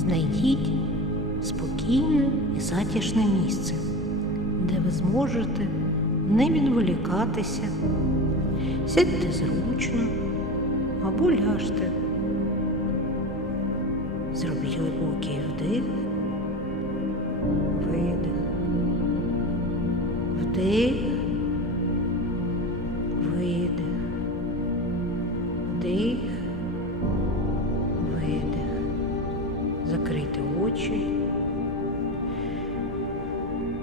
Знайдіть спокійне і затишне місце, де ви зможете не відволікатися. Сядьте зручно або ляжте. Зробіть глибокий вдих, видих, вдих,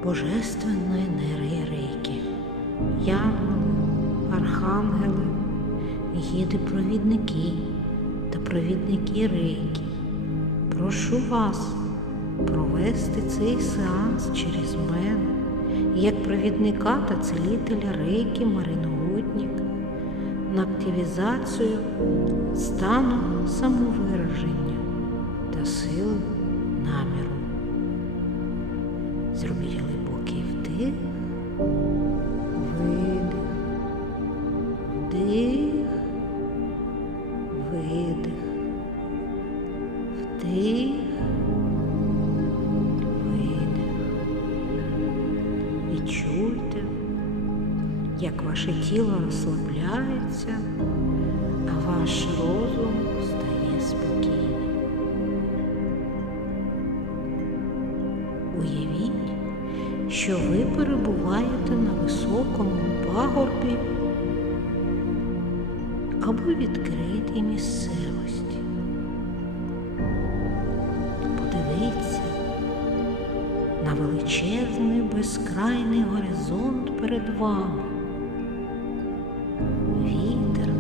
Божественна енергія рейки, янголи, архангели, гіди-провідники та провідники рейки. Прошу вас провести цей сеанс через мене як провідника та целителя рейки Марину на активізацію стану самовираження вдих, видих, вдих, видих. І чуйте, як ваше тіло розслабляється, а ваш розум стає спокійним. Уявіть, що ви перебуваєте на високому пагорбі або відкритій місцевості. Подивіться на величезний безкрайний горизонт перед вами. Вітер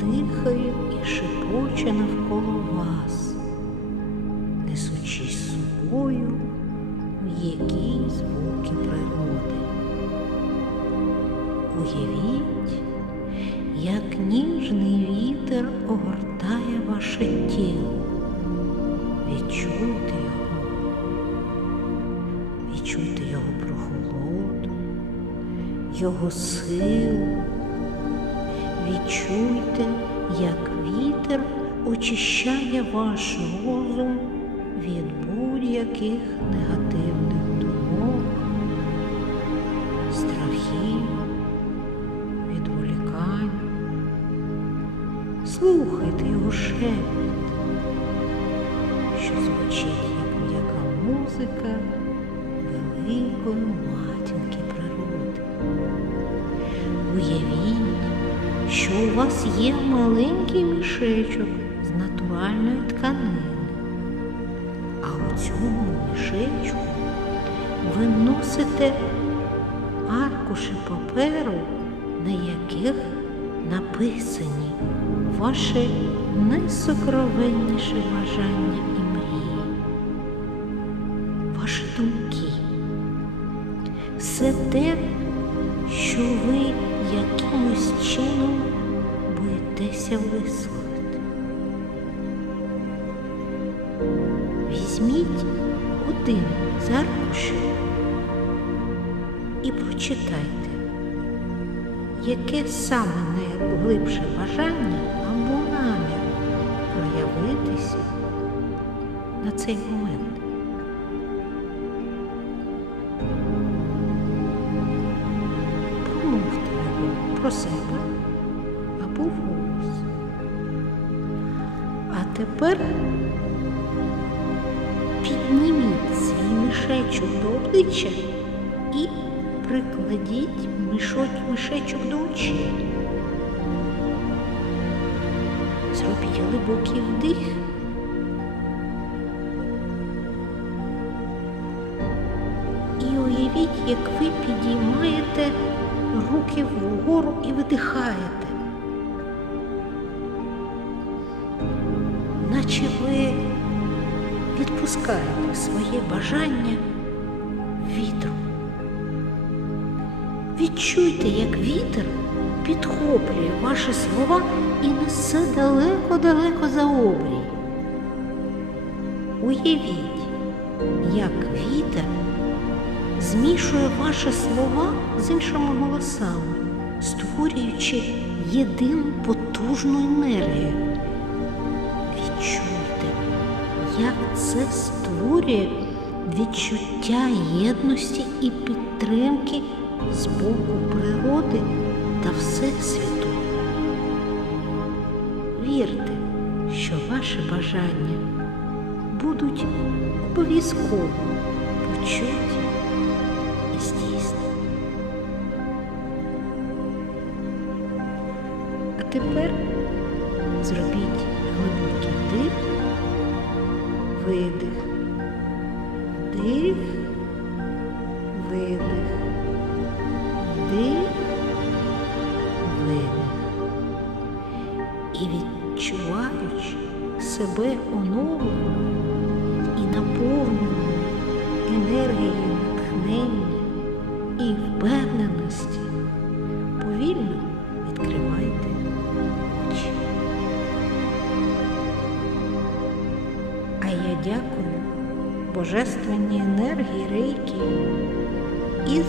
дихає і шепоче навколо вас, несучи з собою м'які звуки природи. Уявіть, як ніжний вітер огортає ваше тіло. Відчуйте його, відчуйте його прохолоду, його силу. Відчуйте, як вітер очищає ваш розум від будь-яких негативних Слухайте його шепіт, що звучить як м'яка музика великої матінки природи. Уявіть, що у вас є маленький мішечок з натуральної тканини. А у цьому мішечку ви носите аркуші паперу, на яких написані ваші найсокровенніші бажання і мрії, ваші думки. Все те, що ви якимось чином боїтеся висловити. Візьміть один з і прочитайте, яке саме найглибше бажання на цей момент. Промовте його про себе або вголос. А тепер підніміть свій мішечок до обличчя і прикладіть мішечок до очей. Зробіть глибокий вдих. Уявіть, як ви підіймаєте руки вгору і видихаєте. Наче ви відпускаєте своє бажання вітру. Відчуйте, як вітер підхоплює ваші слова і несе далеко-далеко за обрій. Уявіть, як вітер змішує ваші слова з іншими голосами, створюючи єдину потужну енергію. Відчуйте, як це створює відчуття єдності і підтримки з боку природи та Всесвіту. Вірте, що ваші бажання будуть обов'язково почуті і. А тепер зробіть глибокий вдих, видих, вдих, видих, вдих, видих. І відчуваючи себе оновленою і наповненою енергією натхнення і впевненості, повільно відкривайте очі. А я дякую Божественній енергії рейки і